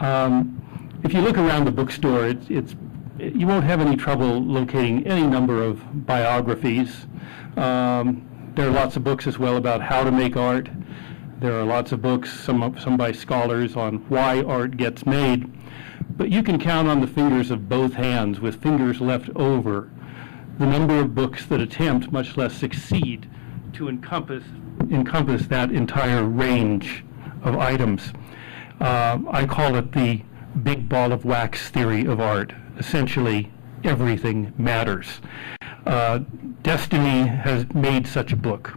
If you look around the bookstore, you won't have any trouble locating any number of biographies. There are lots of books as well about how to make art. There are lots of books, some by scholars, on why art gets made. But you can count on the fingers of both hands, with fingers left over, the number of books that attempt, much less succeed, to encompass that entire range of items. I call it the big ball of wax theory of art. Essentially, everything matters. Destiny has made such a book.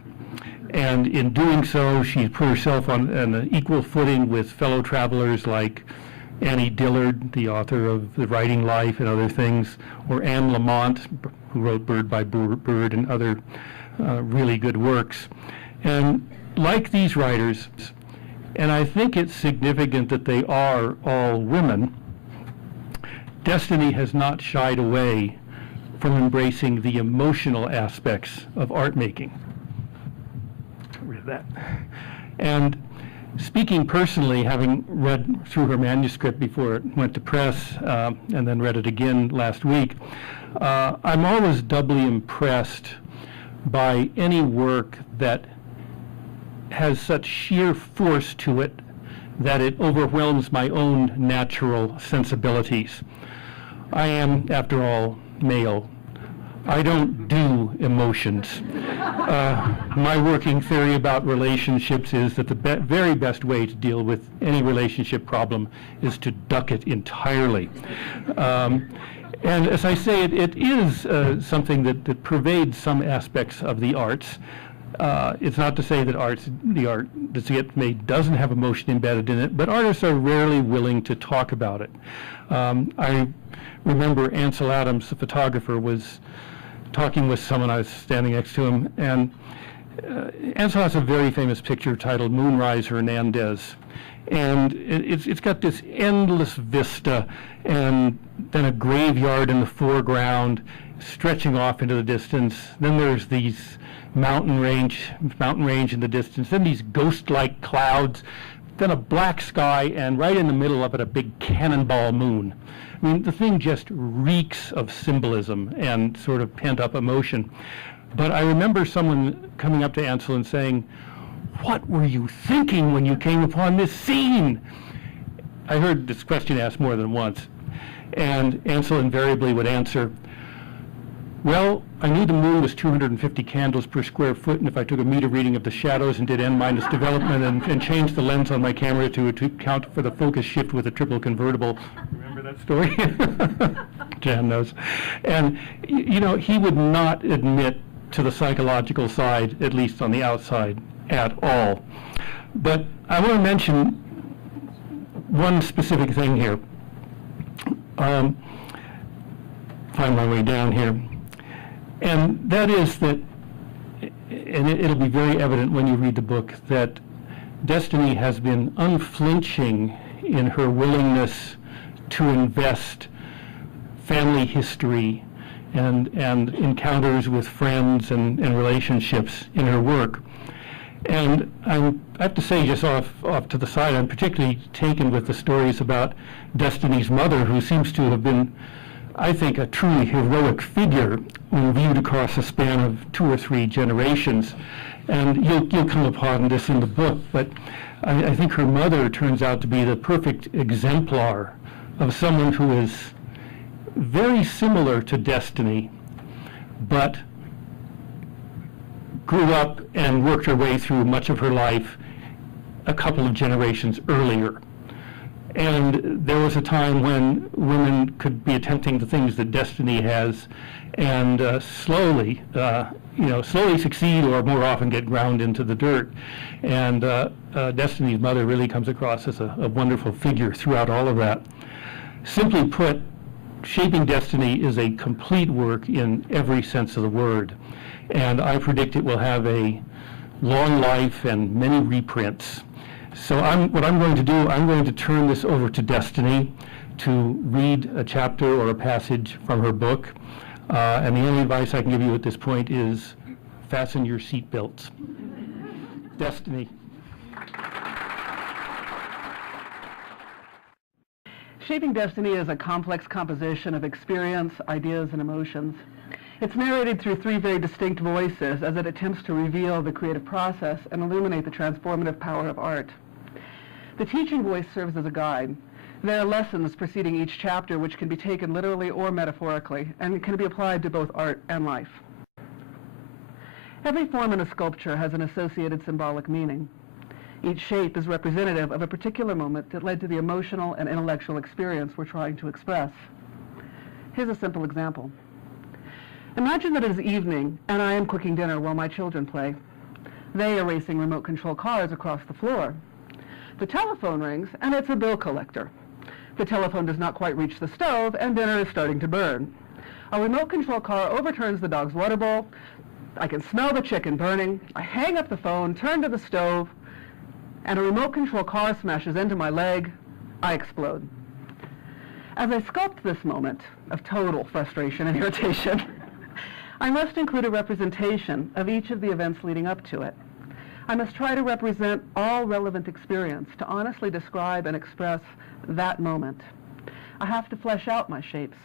And in doing so, she's put herself on an equal footing with fellow travelers like Annie Dillard, the author of The Writing Life and other things, or Anne Lamott, who wrote Bird by Bird and other really good works. And like these writers, and I think it's significant that they are all women, Destiny has not shied away from embracing the emotional aspects of art making. Get rid of that. And speaking personally, having read through her manuscript before it went to press, and then read it again last week, I'm always doubly impressed by any work that has such sheer force to it that it overwhelms my own natural sensibilities. I am, after all, male. I don't do emotions. My working theory about relationships is that the very best way to deal with any relationship problem is to duck it entirely. And as I say, it is something that pervades some aspects of the arts. It's not to say that the art that gets made doesn't have emotion embedded in it, but artists are rarely willing to talk about it. I remember Ansel Adams, the photographer, was talking with someone. I was standing next to him, and Ansel has a very famous picture titled Moonrise Hernandez. And it's got this endless vista, and then a graveyard in the foreground stretching off into the distance. Then there's these mountain range in the distance, then these ghost-like clouds, then a black sky, and right in the middle of it, a big cannonball moon. I mean, the thing just reeks of symbolism and sort of pent-up emotion. But I remember someone coming up to Ansel and saying, "What were you thinking when you came upon this scene?" I heard this question asked more than once, and Ansel invariably would answer, "Well, I knew the moon was 250 candles per square foot, and if I took a meter reading of the shadows and did n-minus development and changed the lens on my camera to account for the focus shift with a triple convertible." Remember that story? Jan knows. And, you know, he would not admit to the psychological side, at least on the outside, at all. But I want to mention one specific thing here. Find my way down here. And that is that, and it'll be very evident when you read the book, that Destiny has been unflinching in her willingness to invest family history and encounters with friends and relationships in her work. And I have to say, just off to the side, I'm particularly taken with the stories about Destiny's mother, who seems to have been, I think, a truly heroic figure when viewed across a span of 2 or 3 generations. And you'll come upon this in the book, but I think her mother turns out to be the perfect exemplar of someone who is very similar to Destiny, but grew up and worked her way through much of her life a couple of generations earlier. And there was a time when women could be attempting the things that Destiny has, and slowly succeed, or more often get ground into the dirt. And Destiny's mother really comes across as a wonderful figure throughout all of that. Simply put, Shaping Destiny is a complete work in every sense of the word. And I predict it will have a long life and many reprints. So what I'm going to do, I'm going to turn this over to Destiny to read a chapter or a passage from her book. And the only advice I can give you at this point is fasten your seatbelts. Destiny. Shaping Destiny is a complex composition of experience, ideas, and emotions. It's narrated through three very distinct voices as it attempts to reveal the creative process and illuminate the transformative power of art. The teaching voice serves as a guide. There are lessons preceding each chapter which can be taken literally or metaphorically, and can be applied to both art and life. Every form in a sculpture has an associated symbolic meaning. Each shape is representative of a particular moment that led to the emotional and intellectual experience we're trying to express. Here's a simple example. Imagine that it is evening and I am cooking dinner while my children play. They are racing remote control cars across the floor. The telephone rings and it's a bill collector. The telephone does not quite reach the stove and dinner is starting to burn. A remote control car overturns the dog's water bowl. I can smell the chicken burning. I hang up the phone, turn to the stove, and a remote control car smashes into my leg. I explode. As I sculpt this moment of total frustration and irritation, I must include a representation of each of the events leading up to it. I must try to represent all relevant experience to honestly describe and express that moment. I have to flesh out my shapes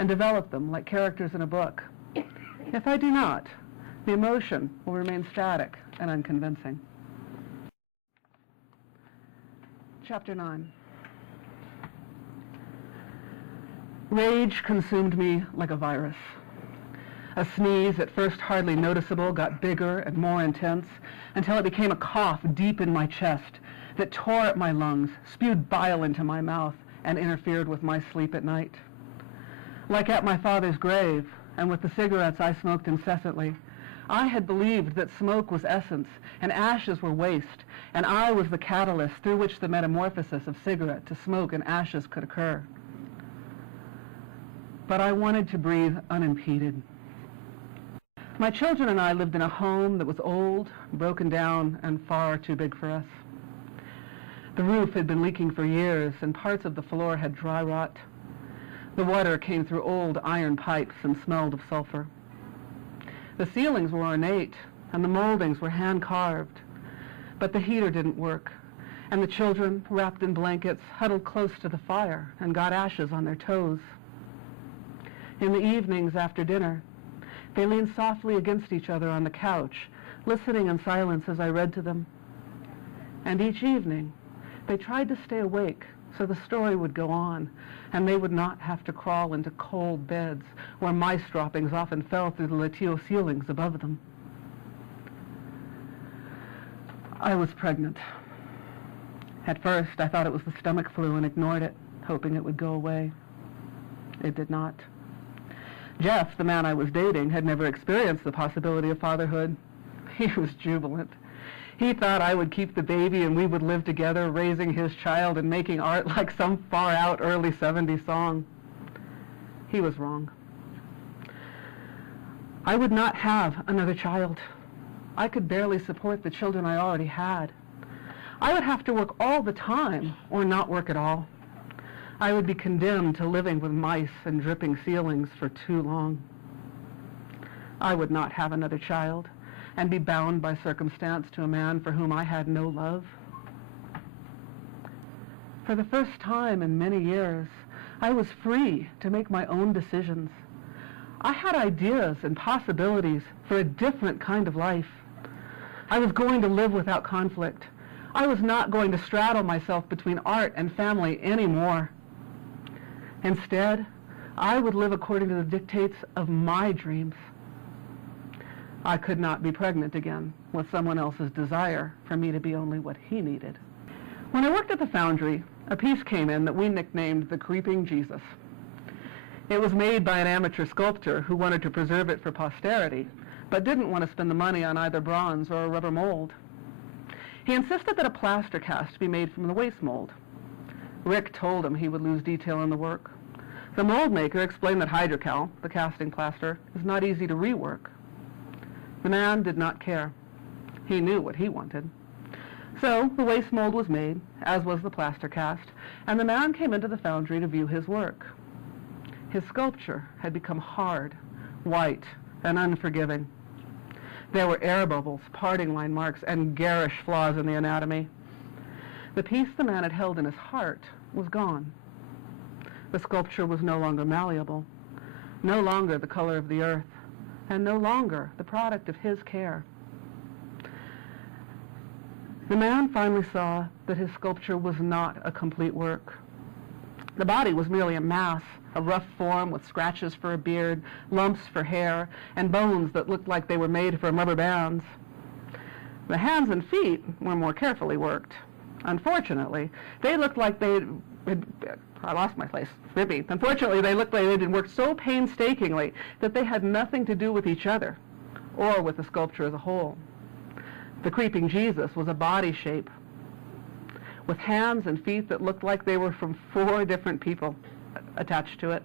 and develop them like characters in a book. If I do not, the emotion will remain static and unconvincing. Chapter 9. Rage consumed me like a virus. A sneeze, at first hardly noticeable, got bigger and more intense until it became a cough deep in my chest that tore at my lungs, spewed bile into my mouth, and interfered with my sleep at night. Like at my father's grave, and with the cigarettes I smoked incessantly, I had believed that smoke was essence and ashes were waste, and I was the catalyst through which the metamorphosis of cigarette to smoke and ashes could occur. But I wanted to breathe unimpeded. My children and I lived in a home that was old, broken down, and far too big for us. The roof had been leaking for years, and parts of the floor had dry rot. The water came through old iron pipes and smelled of sulfur. The ceilings were ornate, and the moldings were hand-carved. But the heater didn't work, and the children, wrapped in blankets, huddled close to the fire and got ashes on their toes. In the evenings after dinner, they leaned softly against each other on the couch, listening in silence as I read to them. And each evening, they tried to stay awake so the story would go on, and they would not have to crawl into cold beds where mice droppings often fell through the lattice ceilings above them. I was pregnant. At first, I thought it was the stomach flu and ignored it, hoping it would go away. It did not. Jeff, the man I was dating, had never experienced the possibility of fatherhood. He was jubilant. He thought I would keep the baby and we would live together, raising his child and making art like some far-out early 70s song. He was wrong. I would not have another child. I could barely support the children I already had. I would have to work all the time or not work at all. I would be condemned to living with mice and dripping ceilings for too long. I would not have another child and be bound by circumstance to a man for whom I had no love. For the first time in many years, I was free to make my own decisions. I had ideas and possibilities for a different kind of life. I was going to live without conflict. I was not going to straddle myself between art and family anymore. Instead, I would live according to the dictates of my dreams. I could not be pregnant again with someone else's desire for me to be only what he needed. When I worked at the foundry, a piece came in that we nicknamed the Creeping Jesus. It was made by an amateur sculptor who wanted to preserve it for posterity, but didn't want to spend the money on either bronze or a rubber mold. He insisted that a plaster cast be made from the waste mold. Rick told him he would lose detail in the work. The mold maker explained that hydrocal, the casting plaster, is not easy to rework. The man did not care. He knew what he wanted. So the waste mold was made, as was the plaster cast, and the man came into the foundry to view his work. His sculpture had become hard, white, and unforgiving. There were air bubbles, parting line marks, and garish flaws in the anatomy. The piece the man had held in his heart was gone. The sculpture was no longer malleable, no longer the color of the earth, and no longer the product of his care. The man finally saw that his sculpture was not a complete work. The body was merely a mass, a rough form with scratches for a beard, lumps for hair, and bones that looked like they were made from rubber bands. The hands and feet were more carefully worked. Unfortunately, they looked like I lost my place. Rippy. Unfortunately, they looked like they'd been worked so painstakingly that they had nothing to do with each other or with the sculpture as a whole. The creeping Jesus was a body shape with hands and feet that looked like they were from 4 different people attached to it.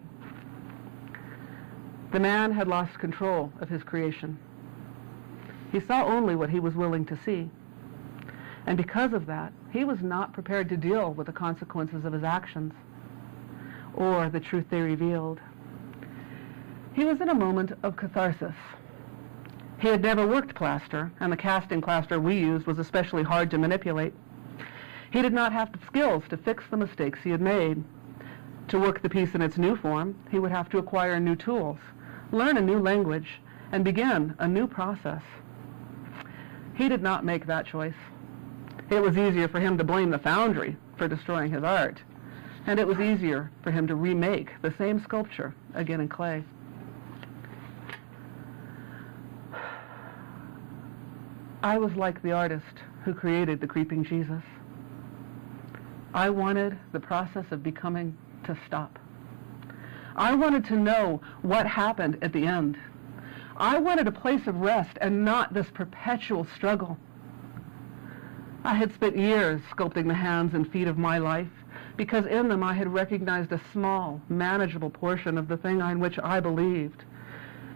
The man had lost control of his creation. He saw only what he was willing to see. And because of that, he was not prepared to deal with the consequences of his actions or the truth they revealed. He was in a moment of catharsis. He had never worked plaster, and the casting plaster we used was especially hard to manipulate. He did not have the skills to fix the mistakes he had made. To work the piece in its new form, he would have to acquire new tools, learn a new language, and begin a new process. He did not make that choice. It was easier for him to blame the foundry for destroying his art, and it was easier for him to remake the same sculpture again in clay. I was like the artist who created the creeping Jesus. I wanted the process of becoming to stop. I wanted to know what happened at the end. I wanted a place of rest and not this perpetual struggle. I had spent years sculpting the hands and feet of my life because in them I had recognized a small, manageable portion of the thing in which I believed.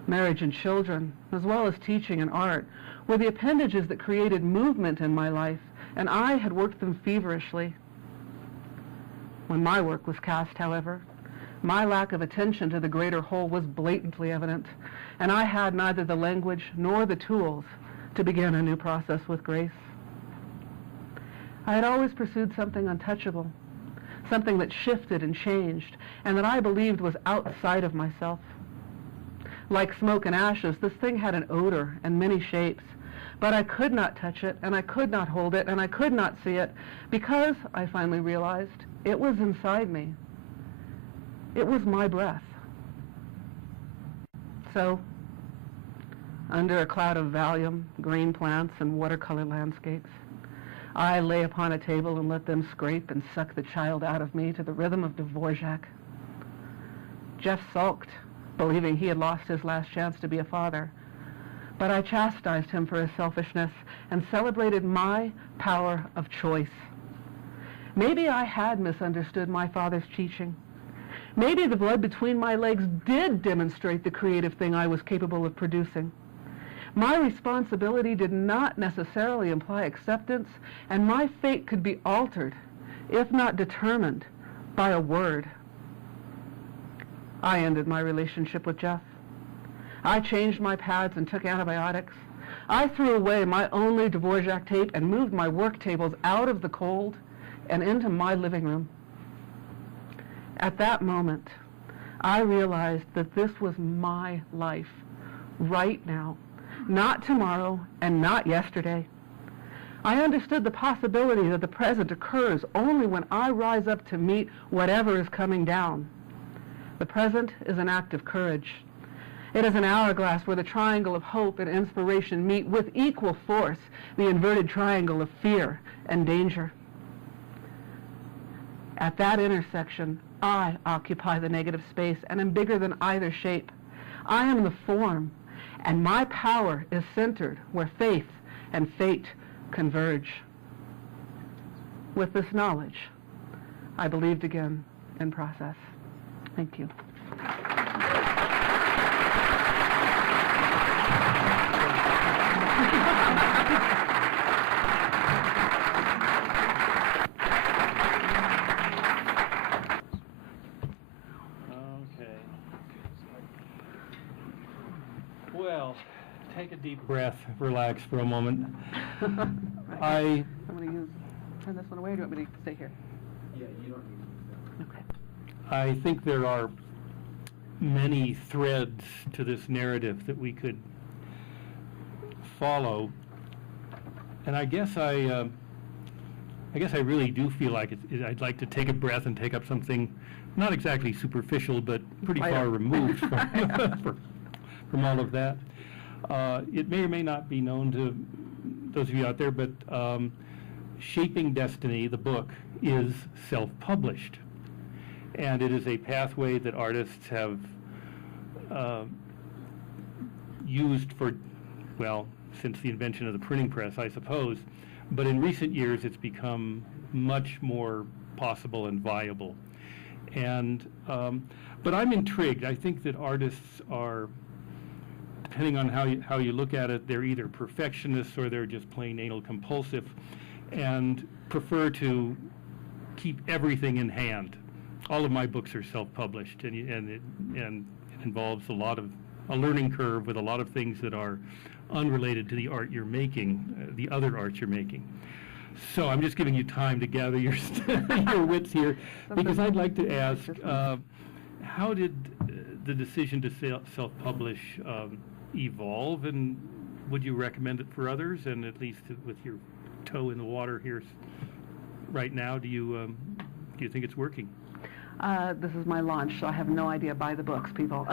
Marriage and children, as well as teaching and art, were the appendages that created movement in my life, and I had worked them feverishly. When my work was cast, however, my lack of attention to the greater whole was blatantly evident, and I had neither the language nor the tools to begin a new process with grace. I had always pursued something untouchable, something that shifted and changed, and that I believed was outside of myself. Like smoke and ashes, this thing had an odor and many shapes, but I could not touch it, and I could not hold it, and I could not see it, because, I finally realized, it was inside me. It was my breath. So, under a cloud of Valium, green plants, and watercolor landscapes, I lay upon a table and let them scrape and suck the child out of me to the rhythm of Dvorak. Jeff sulked, believing he had lost his last chance to be a father, but I chastised him for his selfishness and celebrated my power of choice. Maybe I had misunderstood my father's teaching. Maybe the blood between my legs did demonstrate the creative thing I was capable of producing. My responsibility did not necessarily imply acceptance, and my fate could be altered, if not determined, by a word. I ended my relationship with Jeff. I changed my pads and took antibiotics. I threw away my only Dvorak tape and moved my work tables out of the cold and into my living room. At that moment, I realized that this was my life, right now, not tomorrow and not yesterday. I understood the possibility that the present occurs only when I rise up to meet whatever is coming down. The present is an act of courage. It is an hourglass where the triangle of hope and inspiration meet with equal force the inverted triangle of fear and danger. At that intersection, I occupy the negative space and am bigger than either shape. I am the form, and my power is centered where faith and fate converge. With this knowledge, I believed again in process. Thank you. Well, take a deep breath, relax for a moment. I'm going to turn this one away, or do you want me to stay here? Yeah, you don't need to. Okay. I think there are many threads to this narrative that we could follow, and I guess I really do feel like I'd like to take a breath and take up something not exactly superficial, but pretty far removed from all of that. It may or may not be known to those of you out there, but Shaping Destiny, the book, is self-published. And it is a pathway that artists have used for, well, since the invention of the printing press, I suppose. But in recent years, it's become much more possible and viable. And, but I'm intrigued. I think that artists are, depending on how you look at it, they're either perfectionists or they're just plain anal compulsive and prefer to keep everything in hand. All of my books are self-published, and it involves a learning curve with a lot of things that are unrelated to the art you're making, the other art you're making. So I'm just giving you time to gather your your wits here, because I'd like to ask, how did the decision to self-publish evolve, and would you recommend it for others? And at least with your toe in the water here right now, do you think it's working? This is my launch, so I have no idea. Buy the books, people.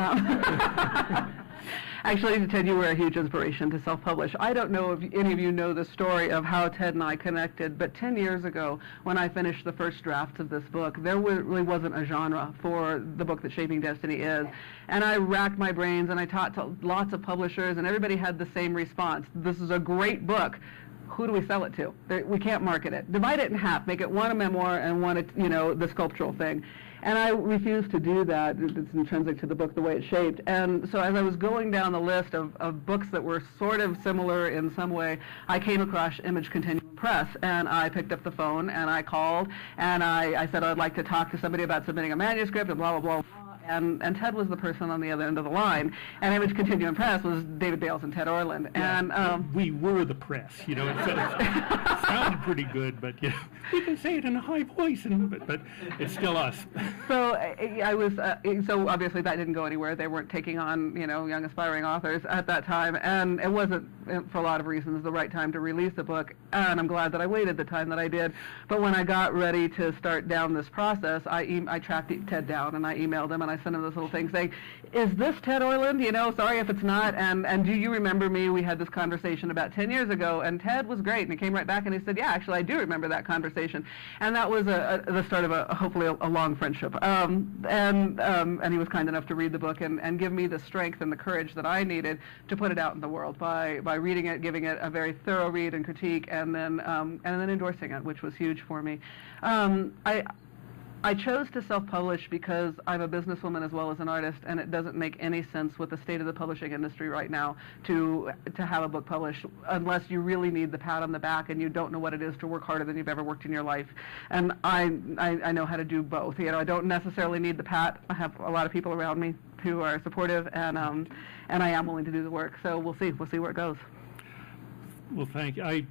Actually, Ted, you were a huge inspiration to self-publish. I don't know if any of you know the story of how Ted and I connected, but 10 years ago, when I finished the first draft of this book, there really wasn't a genre for the book that Shaping Destiny is. And I racked my brains, and I talked to lots of publishers, and everybody had the same response. This is a great book. Who do we sell it to? We can't market it. Divide it in half. Make it one a memoir and one, the sculptural thing. And I refused to do that. It's intrinsic to the book, the way it's shaped. And so as I was going down the list of books that were sort of similar in some way, I came across Image Continuum Press, and I picked up the phone, and I called, and I said I'd like to talk to somebody about submitting a manuscript, and blah, blah, blah. And Ted was the person on the other end of the line, and Image Continuum Press was David Bales and Ted Orland. Yeah, and we were the press, it sounded pretty good, but we can say it in a high voice, but it's still us. So I was so obviously that didn't go anywhere. They weren't taking on young aspiring authors at that time, and it wasn't, for a lot of reasons, the right time to release the book. And I'm glad that I waited the time that I did. But when I got ready to start down this process, I tracked Ted down, and I emailed him, and I sent him this little thing saying, "Is this Ted Orland? Sorry if it's not. And do you remember me? We had this conversation about 10 years ago." And Ted was great, and he came right back and he said, "Yeah, actually, I do remember that conversation." And that was the start of hopefully a long friendship. And he was kind enough to read the book and give me the strength and the courage that I needed to put it out in the world by reading it, giving it a very thorough read and critique, and then endorsing it, which was huge for me. I chose to self-publish because I'm a businesswoman as well as an artist, and it doesn't make any sense with the state of the publishing industry right now to have a book published unless you really need the pat on the back and you don't know what it is to work harder than you've ever worked in your life. And I know how to do both. I don't necessarily need the pat. I have a lot of people around me who are supportive, and I am willing to do the work. So we'll see where it goes. Well, thank you. I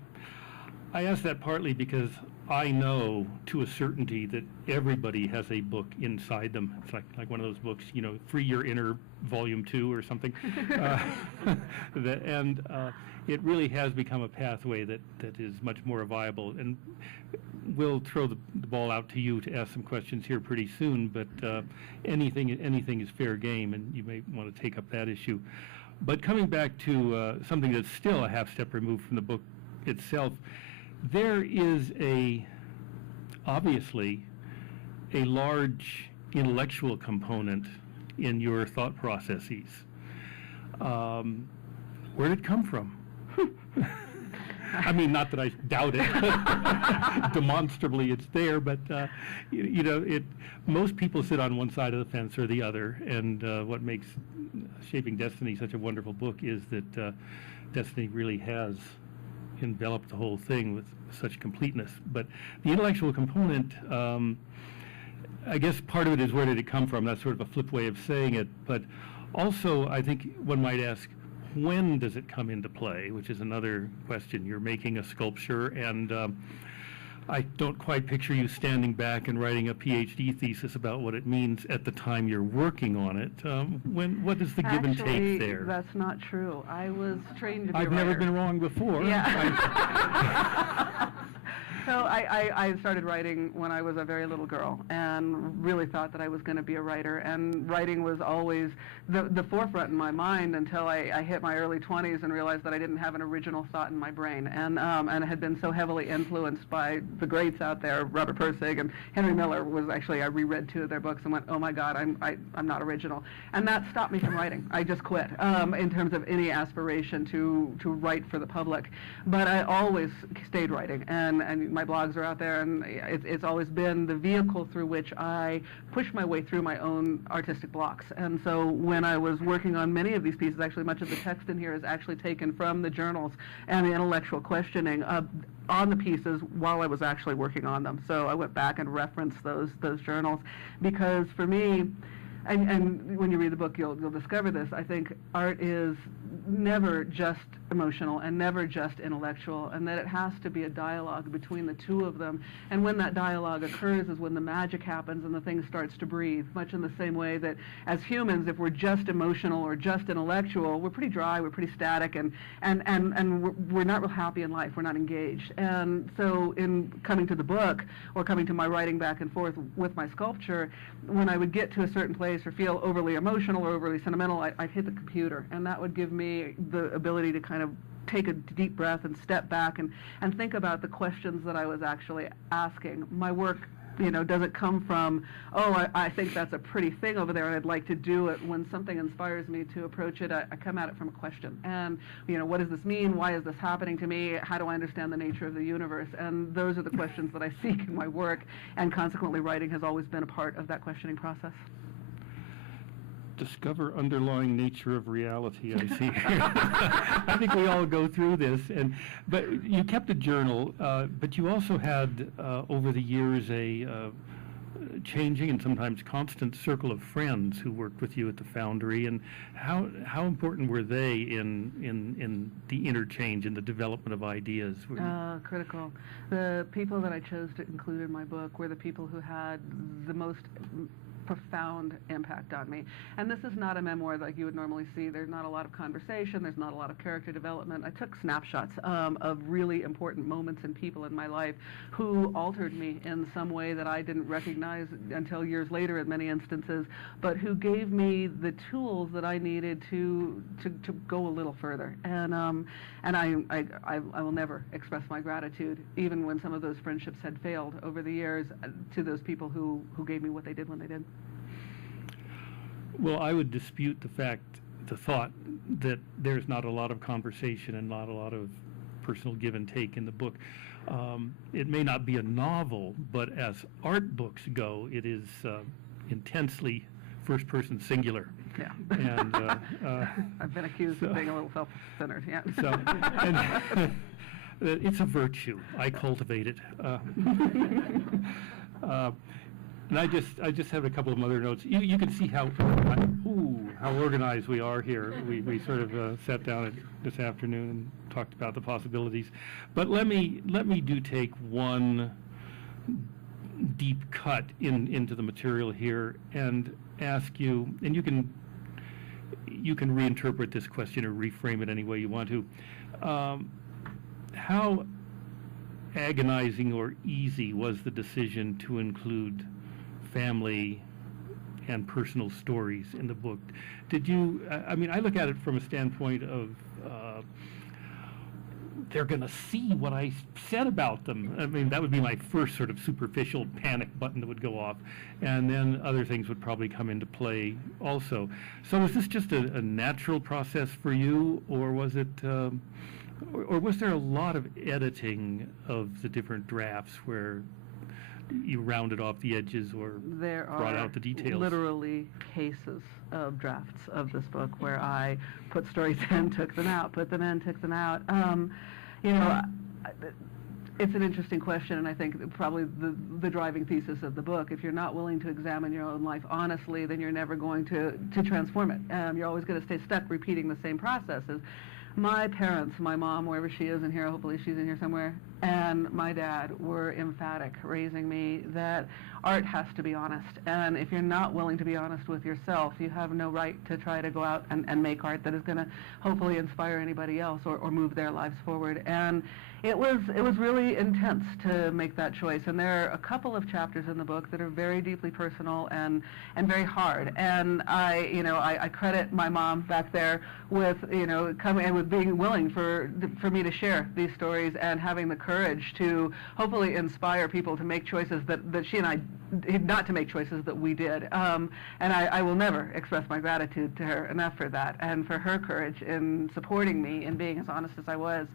asked that partly because I know to a certainty that everybody has a book inside them. It's like one of those books, Free Your Inner Volume 2 or something. It really has become a pathway that is much more viable. And we'll throw the ball out to you to ask some questions here pretty soon, but anything is fair game, and you may want to take up that issue. But coming back to something that's still a half step removed from the book itself, there is obviously a large intellectual component in your thought processes. Where did it come from? I mean, not that I doubt it. Demonstrably, it's there, but most people sit on one side of the fence or the other, and what makes Shaping Destiny such a wonderful book is that Destiny really has enveloped the whole thing with such completeness. But the intellectual component, I guess part of it is where did it come from? That's sort of a flip way of saying it. But also, I think one might ask, when does it come into play? Which is another question. You're making a sculpture, and I don't quite picture you standing back and writing a PhD thesis about what it means at the time you're working on it. What is the give and take there? Actually, that's not true. I was trained to be a I've writer. never been wrong before. Yeah. So I started writing when I was a very little girl and really thought that I was going to be a writer. And writing was always the forefront in my mind until I hit my early 20s and realized that I didn't have an original thought in my brain. And had been so heavily influenced by the greats out there, Robert Pirsig and Henry Miller. Was actually, I reread 2 of their books and went, oh my God, I'm not original. And that stopped me from writing. I just quit in terms of any aspiration to write for the public. But I always stayed writing, and my blogs are out there, and it's always been the vehicle through which I push my way through my own artistic blocks. And so when I was working on many of these pieces, actually much of the text in here is actually taken from the journals and the intellectual questioning on the pieces while I was actually working on them. So I went back and referenced those journals, because for me, and when you read the book, you'll discover this, I think art is never just emotional and never just intellectual, and that it has to be a dialogue between the two of them. And when that dialogue occurs is when the magic happens and the thing starts to breathe, much in the same way that as humans, if we're just emotional or just intellectual, we're pretty dry, we're pretty static, and we're not real happy in life, we're not engaged. And so in coming to the book, or coming to my writing back and forth with my sculpture, when I would get to a certain place or feel overly emotional or overly sentimental, I'd hit the computer, and that would give me the ability to kind of take a deep breath and step back and think about the questions that I was actually asking. My work, doesn't come from, I think that's a pretty thing over there and I'd like to do it. When something inspires me to approach it, I come at it from a question. And, what does this mean? Why is this happening to me? How do I understand the nature of the universe? And those are the questions that I seek in my work, and consequently writing has always been a part of that questioning process. Discover underlying nature of reality, I see. I think we all go through this, but you kept a journal, but you also had over the years a changing and sometimes constant circle of friends who worked with you at the Foundry. And how important were they in the interchange and the development of ideas? Critical. The people that I chose to include in my book were the people who had the most profound impact on me. And this is not a memoir like you would normally see. There's not a lot of conversation. There's not a lot of character development. I took snapshots of really important moments and people in my life who altered me in some way that I didn't recognize until years later in many instances, but who gave me the tools that I needed to go a little further. And I will never express my gratitude, even when some of those friendships had failed over the years, to those people who gave me what they did when they did. Well, I would dispute the thought that there's not a lot of conversation and not a lot of personal give and take in the book. It may not be a novel, but as art books go, it is intensely first-person singular. Yeah. And I've been accused of being a little self-centered. Yeah. So, and it's a virtue. I cultivate it. And I just have a couple of other notes. You can see how organized we are here. We sort of sat down this afternoon and talked about the possibilities. But let me take one deep cut into the material here and ask you, and you can reinterpret this question or reframe it any way you want to. How agonizing or easy was the decision to include family and personal stories in the book? Did you, I look at it from a standpoint of they're going to see what I said about them. That would be my first sort of superficial panic button that would go off, and then other things would probably come into play also. So was this just a natural process for you, or was it, or was there a lot of editing of the different drafts where you rounded off the edges or brought out the details? There are literally cases of drafts of this book where I put stories in, took them out, put them in, took them out. It's an interesting question, and I think probably the driving thesis of the book, if you're not willing to examine your own life honestly, then you're never going to transform it. You're always going to stay stuck repeating the same processes. My parents, my mom, wherever she is in here, hopefully she's in here somewhere, and my dad were emphatic, raising me that art has to be honest. And if you're not willing to be honest with yourself, you have no right to try to go out and make art that is going to hopefully inspire anybody else or move their lives forward. And it was really intense to make that choice. And there are a couple of chapters in the book that are very deeply personal and very hard. And I credit my mom back there with coming and with being willing for me to share these stories and having the courage to hopefully inspire people to make choices that she and I, not to make choices that we did. And I will never express my gratitude to her enough for that, and for her courage in supporting me and being as honest as I was.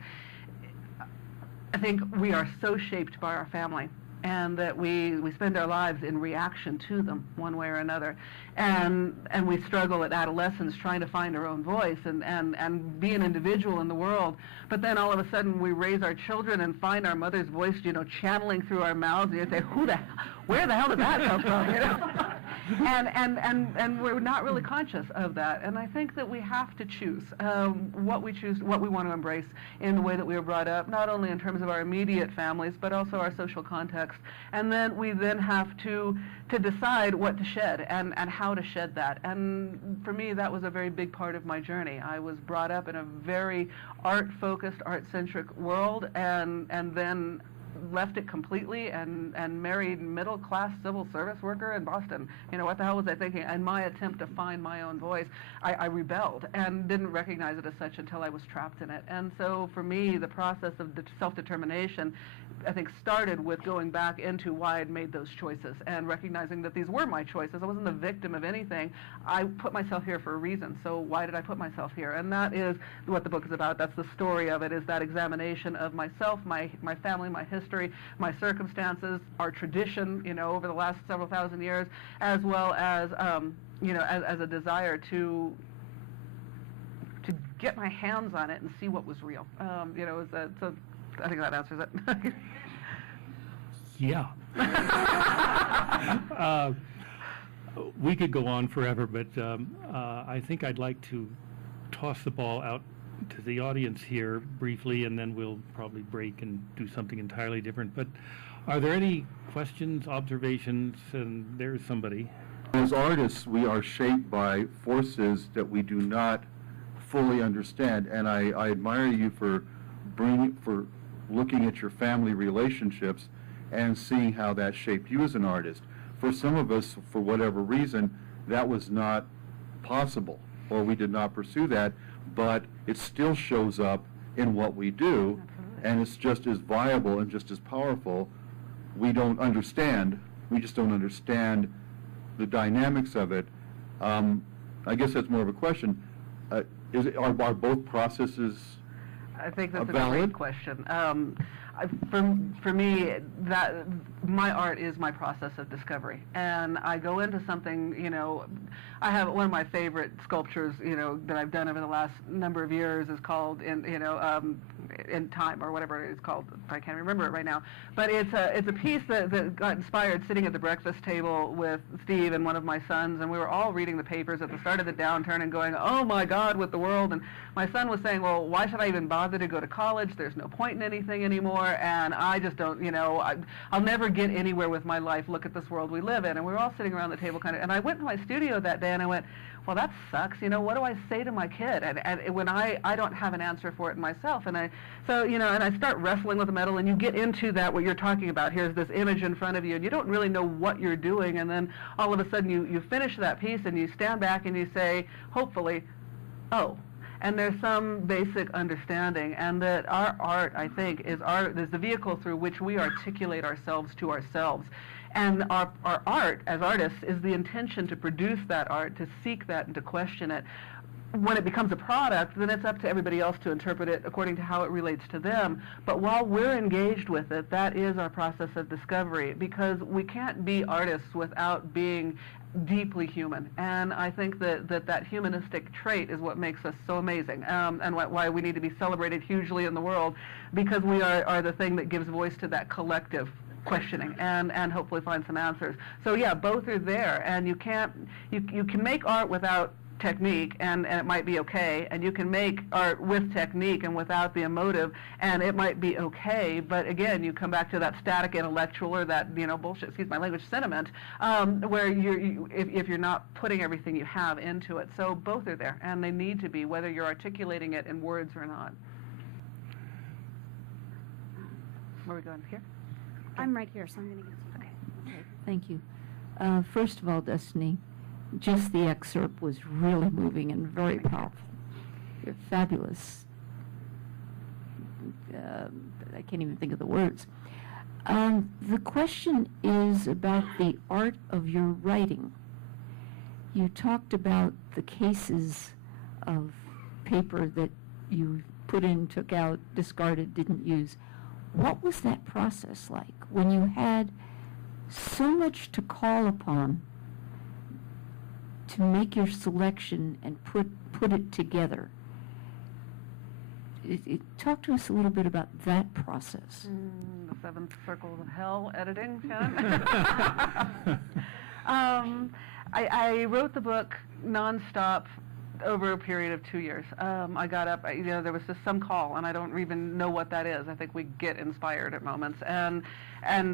I think we are so shaped by our family, and that we spend our lives in reaction to them one way or another. And we struggle at adolescence trying to find our own voice and be an individual in the world. But then all of a sudden we raise our children and find our mother's voice, channeling through our mouths, and you say, where the hell did that come from? And we're not really conscious of that. And I think that we have to choose what we want to embrace in the way that we were brought up, not only in terms of our immediate families, but also our social context. And then we have to decide what to shed and how to shed that. And for me, that was a very big part of my journey. I was brought up in a very art-focused, art-centric world, and then left it completely and married middle-class civil service worker in Boston. What the hell was I thinking? And my attempt to find my own voice, I rebelled and didn't recognize it as such until I was trapped in it. And so for me, the process of self-determination, I think, started with going back into why I'd made those choices and recognizing that these were my choices. I wasn't the victim of anything. I put myself here for a reason. So why did I put myself here? And that is what the book is about. That's the story of it, is that examination of myself, my family, my history, my circumstances, our tradition, over the last several thousand years, as well as, as a desire to get my hands on it and see what was real. So I think that answers it. Yeah. We could go on forever, but I think I'd like to toss the ball out to the audience here briefly, and then we'll probably break and do something entirely different. But are there any questions, observations? And there's somebody. As artists, we are shaped by forces that we do not fully understand, and I admire you for looking at your family relationships and seeing how that shaped you as an artist. For some of us, for whatever reason, that was not possible, or we did not pursue that, but it still shows up in what we do. Absolutely. And it's just as viable and just as powerful. We don't understand. We just don't understand the dynamics of it. I guess that's more of a question. Are both processes I think that's a valid? great question. For me, that my art is my process of discovery, and I go into something. I have one of my favorite sculptures, that I've done over the last number of years is called in Time, or whatever it is called. I can't remember it right now. But it's a piece that got inspired sitting at the breakfast table with Steve and one of my sons, and we were all reading the papers at the start of the downturn and going, oh my God, with the world. And my son was saying, well, why should I even bother to go to college? There's no point in anything anymore, and I just don't, I'll never get anywhere with my life. Look at this world we live in. And we were all sitting around the table and I went to my studio that day and I went, well, that sucks. What do I say to my kid? And when I don't have an answer for it myself. And I start wrestling with the metal, and you get into that, what you're talking about. Here's this image in front of you, and you don't really know what you're doing. And then all of a sudden you finish that piece and you stand back and you say, hopefully, oh. And there's some basic understanding, and that our art, I think, is the vehicle through which we articulate ourselves to ourselves. And our art, as artists, is the intention to produce that art, to seek that and to question it. When it becomes a product, then it's up to everybody else to interpret it according to how it relates to them. But while we're engaged with it, that is our process of discovery, because we can't be artists without being deeply human. And I think that humanistic trait is what makes us so amazing, and why we need to be celebrated hugely in the world, because we are the thing that gives voice to that collective questioning and hopefully find some answers. So yeah, both are there, and you can make art without technique, and it might be okay, and you can make art with technique and without the emotive, and it might be okay, but again, you come back to that static intellectual or that, bullshit, excuse my language, sentiment, where if you're not putting everything you have into it. So both are there, and they need to be, whether you're articulating it in words or not. Where are we going, here? I'm right here, so I'm going to get to you. Okay, thank you. First of all, Destiny, just the excerpt was really moving and very powerful. You're fabulous. I can't even think of the words. The question is about the art of your writing. You talked about the cases of paper that you put in, took out, discarded, didn't use. What was that process like when you had so much to call upon to make your selection and put it together? Talk to us a little bit about that process. The seventh circle of hell editing, Ken. I wrote the book nonstop over a period of 2 years. I got up, there was just some call, and I don't even know what that is. I think we get inspired at moments, and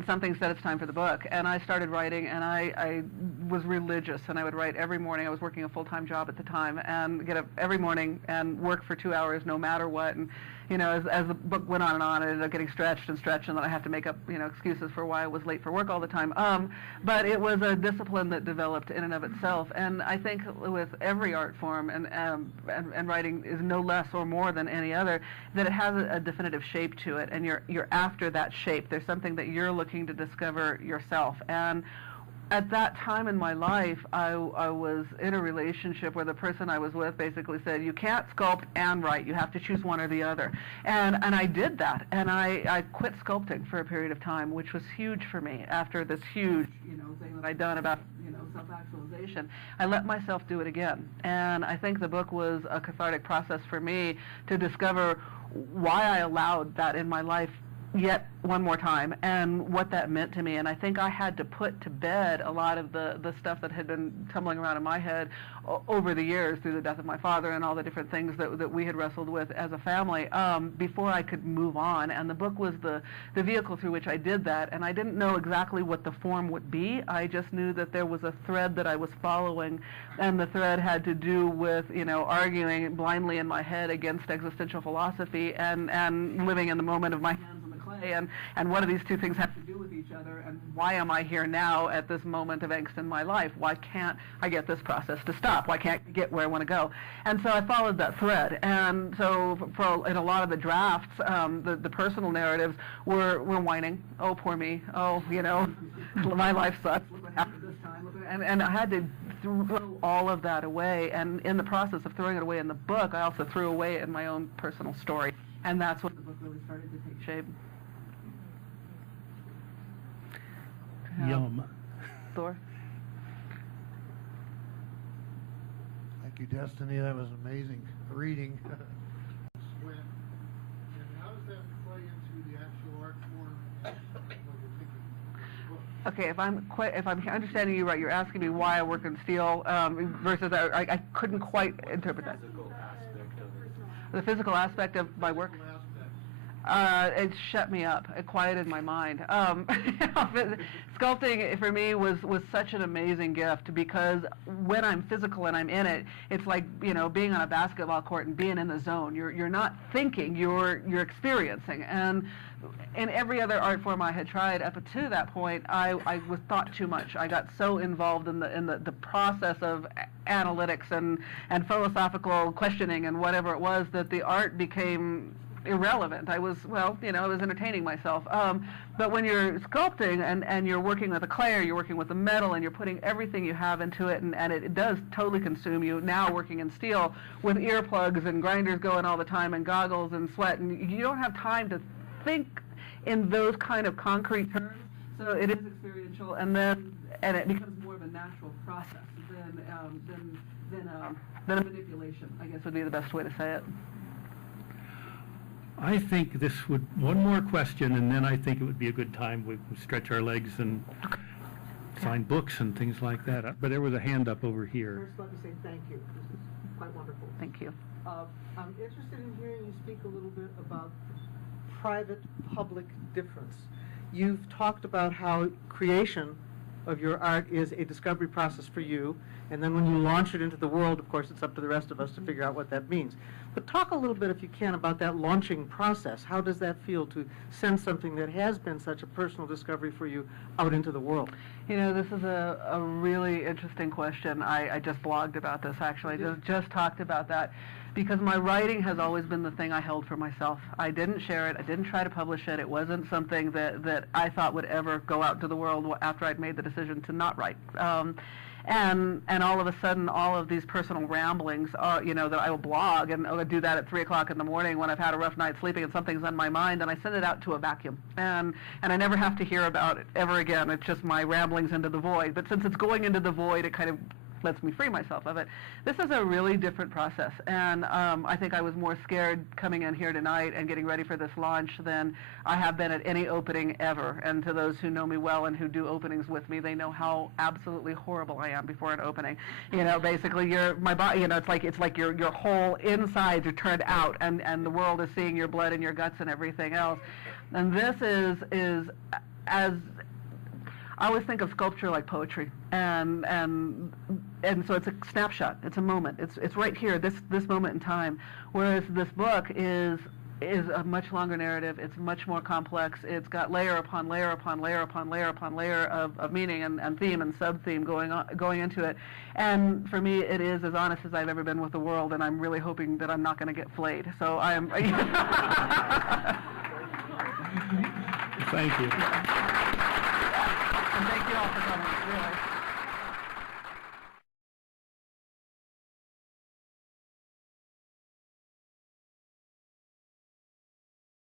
something said it's time for the book, and I started writing, and I was religious, and I would write every morning. I was working a full-time job at the time, and get up every morning and work for 2 hours no matter what, and as the book went on, it ended up getting stretched, and then I have to make up, excuses for why I was late for work all the time. But it was a discipline that developed in and of itself, and I think with every art form, and writing is no less or more than any other, that it has a definitive shape to it, and you're after that shape. There's something that you're looking to discover yourself, and at that time in my life, I was in a relationship where the person I was with basically said, you can't sculpt and write, you have to choose one or the other. And I did that, and I quit sculpting for a period of time, which was huge for me after this huge, thing that I'd done about, self-actualization. I let myself do it again, and I think the book was a cathartic process for me to discover why I allowed that in my life yet one more time, and what that meant to me. And I think I had to put to bed a lot of the stuff that had been tumbling around in my head over the years through the death of my father and all the different things that we had wrestled with as a family, before I could move on. And the book was the vehicle through which I did that, and I didn't know exactly what the form would be. I just knew that there was a thread that I was following, and the thread had to do with, arguing blindly in my head against existential philosophy and living in the moment of my hands on the clay, and what do these two things have to do with each other, and why am I here now at this moment of angst in my life? Why can't I get this process to stop? Why can't I get where I want to go? And so I followed that thread, and so in a lot of the drafts, the personal narratives were whining, oh, poor me, oh, my life sucks, look what happened this time, and I had to throw all of that away, and in the process of throwing it away in the book, I also threw away in my own personal story, and that's when the book really started to take shape. Yum. Thor? Thank you, Destiny. That was amazing reading. And how does that play into the actual art form and what you're thinking? Okay, if I'm understanding you right, you're asking me why I work in steel versus I couldn't quite interpret that. The physical aspect of my work. It shut me up. It quieted my mind. Sculpting for me was such an amazing gift, because when I'm physical and I'm in it, it's like being on a basketball court and being in the zone. You're not thinking. You're experiencing. And in every other art form I had tried up to that point, I was thought too much. I got so involved in the process of analytics and philosophical questioning and whatever it was, that the art became irrelevant. I was entertaining myself. But when you're sculpting and you're working with a clay, or you're working with a metal, and you're putting everything you have into it, and it does totally consume you. Now working in steel with earplugs and grinders going all the time, and goggles and sweat, and you don't have time to think in those kind of concrete terms. So it is experiential, and it becomes more of a natural process than a manipulation, I guess would be the best way to say it. I think this would, one more question, and then I think it would be a good time we stretch our legs. And sign books and things like that. But there was a hand up over here. First, let me say thank you. This is quite wonderful. Thank you. I'm interested in hearing you speak a little bit about private-public difference. You've talked about how creation of your art is a discovery process for you, and then when you launch it into the world, of course, it's up to the rest of us to figure out what that means. But talk a little bit, if you can, about that launching process. How does that feel to send something that has been such a personal discovery for you out into the world? You know, this is a really interesting question. I just blogged about this, actually. I just talked about that. Because my writing has always been the thing I held for myself. I didn't share it. I didn't try to publish it. It wasn't something that I thought would ever go out to the world after I'd made the decision to not write. And all of a sudden, all of these personal ramblings, you know, that I will blog, and I'll do that at 3 o'clock in the morning when I've had a rough night sleeping and something's on my mind, and I send it out to a vacuum. And I never have to hear about it ever again. It's just my ramblings into the void. But since it's going into the void, it kind of lets me free myself of it. This is a really different process, and I think I was more scared coming in here tonight and getting ready for this launch than I have been at any opening ever. And to those who know me well and who do openings with me, they know how absolutely horrible I am before an opening. You know, basically, my body, you know, it's like your whole insides are turned out, and the world is seeing your blood and your guts and everything else. And this is as I always think of sculpture like poetry, and so it's a snapshot. It's a moment. It's right here, this moment in time. Whereas this book is a much longer narrative. It's much more complex. It's got layer upon layer upon layer upon layer upon layer of meaning and theme and sub-theme going into it. And for me, it is as honest as I've ever been with the world, and I'm really hoping that I'm not going to get flayed. So I am. Thank you. And thank you all for coming, really.